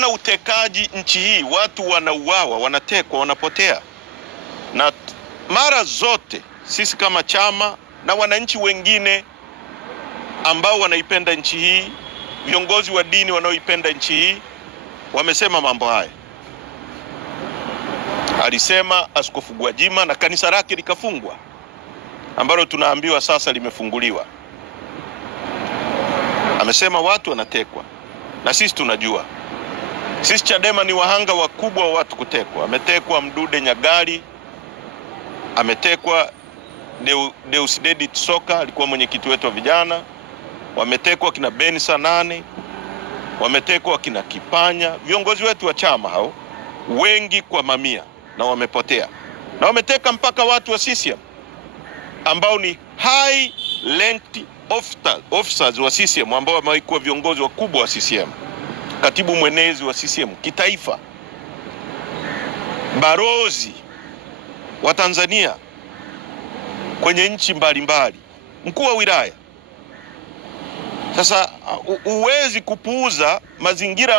na utekaji nchi hii, watu wanauawa, wanatekwa, wanapotea, na mara zote sisi kama chama na wananchi wengine ambao wanaipenda nchi hii, viongozi wa dini wanaoipenda nchi hii wamesema mambo haya. Alisema Askofu Gwajima na kanisa lake likafungwa, ambalo tunaambiwa sasa limefunguliwa. Amesema watu wanatekwa, na sisi tunajua. Sisi Chadema ni wahanga wakubwa wa watu kutekwa. Ametekwa Mdude Nyagali, ametekwa Deusdedit Soka, alikuwa mwenyekiti wetu wa vijana, wametekwa kina Ben Sanane, wametekwa kina Kipanya, viongozi wetu wa chama hao wengi kwa mamia, na wamepotea. Na wameteka mpaka watu wa CCM ambao ni high ranked officers wa CCM ambao wamewahi kuwa viongozi wakubwa wa CCM, katibu mwenezi wa CCM kitaifa, barozi wa Tanzania kwenye nchi mbalimbali, mkuu wa wilaya. Sasa huwezi kupuuza mazingira